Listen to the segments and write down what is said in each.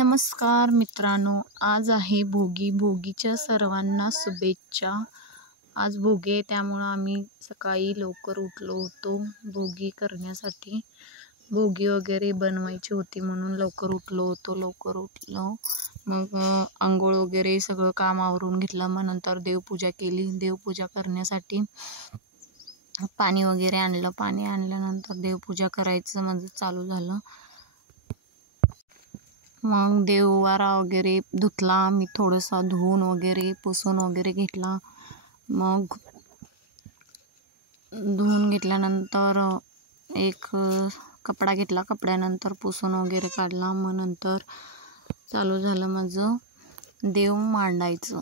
नमस्कार मित्रांनो, आज आहे भोगी. भोगीच्या सर्वांना शुभेच्छा. आज भोगी आहे त्यामुळं आम्ही सकाळी लवकर उठलो होतो भोगी करण्यासाठी. भोगी वगैरे बनवायची होती म्हणून लवकर उठलो होतो. लवकर उठलो मग आंघोळ वगैरे सगळं काम आवरून घेतलं. मग नंतर देवपूजा केली. देवपूजा करण्यासाठी पाणी वगैरे आणलं. पाणी आणल्यानंतर देवपूजा करायचं माझं चालू झालं. मग देववारा वगैरे धुतला. मी थोडंसं धुवून वगैरे पुसून वगैरे घेतला. मग धुवून घेतल्यानंतर एक कपडा घेतला. कपड्यानंतर पुसून वगैरे काढला. मग नंतर चालू झालं माझं देव मांडायचं.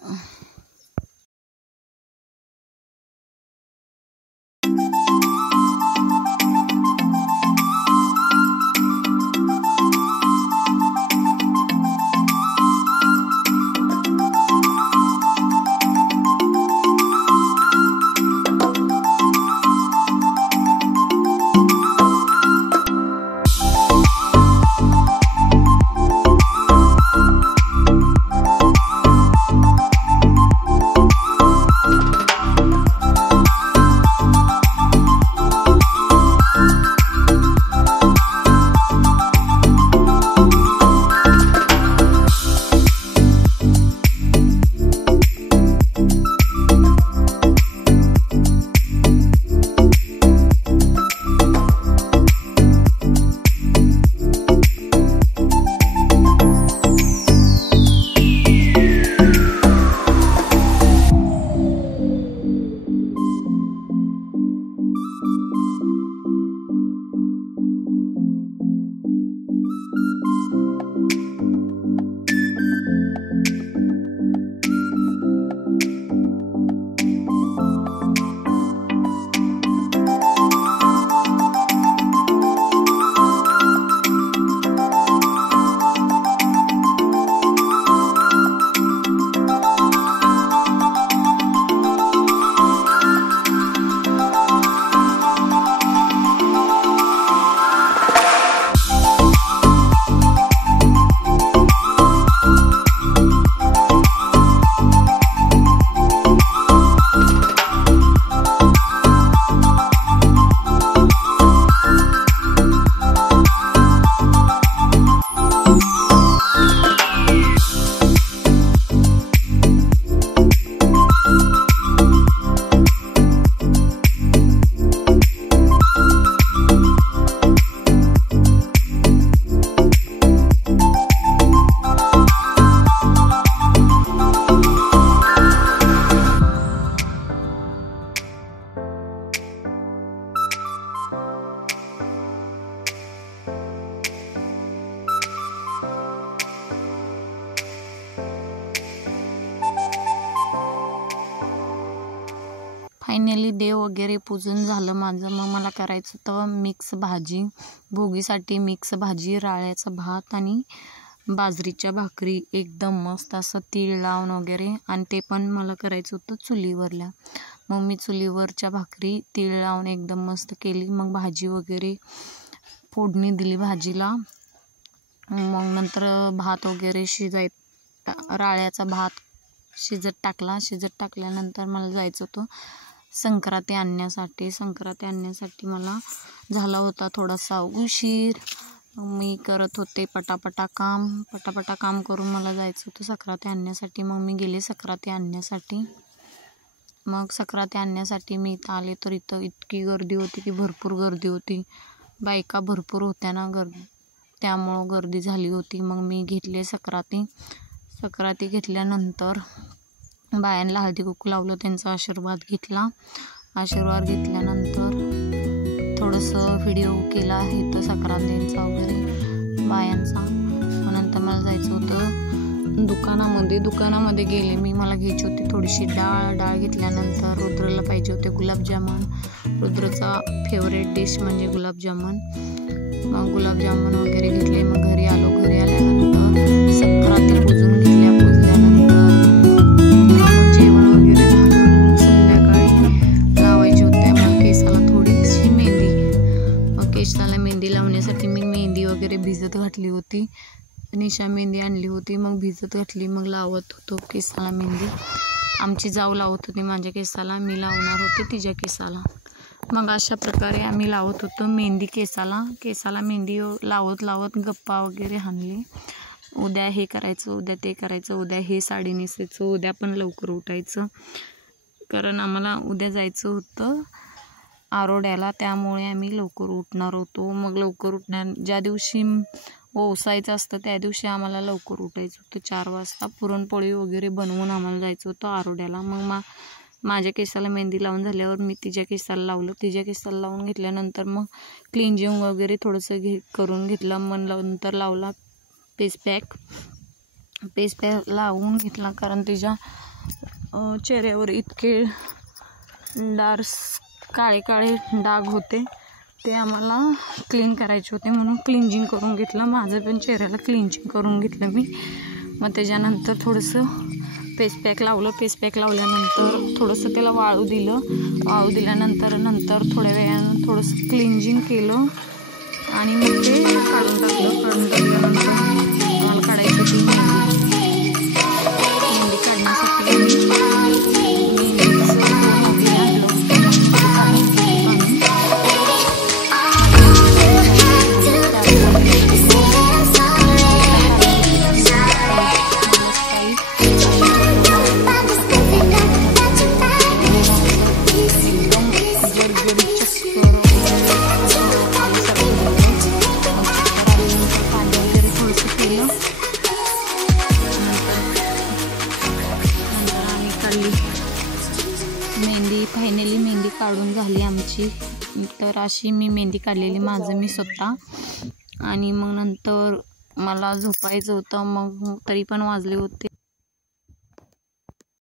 फायनली देव वगैरे पूजन झालं माझं. मग मला करायचं होतं मिक्स भाजी. भोगीसाठी मिक्स भाजी, राळ्याचा भात आणि बाजरीच्या भाकरी एकदम मस्त असं तीळ लावून वगैरे. आणि ते पण मला करायचं होतं चुलीवरल्या. मग मी चुलीवरच्या भाकरी तीळ लावून एकदम मस्त केली. मग भाजी वगैरे फोडणी दिली भाजीला. मग नंतर भात वगैरे राळ्याचा भात शिजत टाकला. शिजत टाकल्यानंतर मला जायचं होतं संक्रांती आणण्यासाठी. संक्रांती आणण्यासाठी मला झाला होता थोडासा उशीर. मी करत होते पटापटा काम करून मला जायचं होतं संक्रांती आणण्यासाठी. मग मी गेले संक्रांती आणण्यासाठी. मग संक्रांती आणण्यासाठी मी इथं आले तर इथं इतकी गर्दी होती की भरपूर गर्दी होती. बायका भरपूर होत्या ना, त्यामुळं गर्दी झाली होती. मग मी घेतले संक्रांती घेतल्यानंतर बायांना हळदी कुंकू लावलं, त्यांचा आशीर्वाद घेतला. आशीर्वाद घेतल्यानंतर थोडंसं व्हिडिओ केला आहे तर संक्रांतीचा वगैरे बायांचा. नंतर मला जायचं होतं दुकानामध्ये गेले मी. मला घ्यायची होती थोडीशी डाळ घेतल्यानंतर रुद्रला पाहिजे होते गुलाबजामुन. रुद्रचा फेवरेट डिश म्हणजे गुलाबजामुन. मग गुलाबजामुन वगैरे घेतले. मग घरी आलो. घरी आल्यानंतर संक्रांती पूजून घेतल्यानंतर जेवण वगैरे झालं. संध्याकाळी लावायची होत्या मला केसाला थोडीशी मेहंदी. मग केसाला मेहंदी लावण्यासाठी मी मेहंदी वगैरे भिजत घातली होती. आणि निशा मेहंदी आणली होती, मग भिजत घातली, मग लावत होतो केसाला मेहंदी. आमची जाऊ लावत होती माझ्या केसाला, मी लावणार होते तिच्या केसाला. मग अशा प्रकारे आम्ही लावत होतो मेहंदी केसाला मेहंदी लावत लावत गप्पा वगैरे हाणले. उद्या हे करायचं, उद्या ते करायचं, उद्या हे साडी नेसायचं, उद्या पण लवकर उठायचं, कारण आम्हाला उद्या जायचं होतं आरोड्याला, त्यामुळे आम्ही लवकर उठणार होतो. मग लवकर ज्या दिवशी ओसायचं असतं त्या दिवशी आम्हाला लवकर उठायचं होतं 4 वाजता. पुरणपोळी वगैरे बनवून आम्हाला जायचं होतं आरोड्याला. मग माझ्या केसाला मेहंदी लावून झाल्यावर मी तिच्या केसाला लावलं. तिच्या केसाला लावून घेतल्यानंतर मग क्लिंजिंग वगैरे थोडंसं करून घेतलं. मग नंतर लावला फेस पॅक लावून घेतला, कारण तिच्या चेहऱ्यावर इतके काळे काळे डाग होते, ते आम्हाला क्लीन करायचे होते, म्हणून क्लिंजिंग करून घेतलं. माझं पण चेहऱ्याला क्लिंजिंग करून घेतलं मी. मग त्याच्यानंतर थोडंसं फेस पॅक लावल्यानंतर थोडंसं त्याला वाळू दिल्यानंतर थोड्या वेळानं थोडंसं क्लिंजिंग केलं आणि मग ते काढून टाकल्यानंतर आम्हाला काढायची होती मेहंदी काढण्यासाठी फायनली मेहंदी काढून झाली आमची. तर अशी मी मेहंदी काढलेली मी स्वतः. आणि मग नंतर मला झोपायचं होतं, मग तरी पण वाजले होते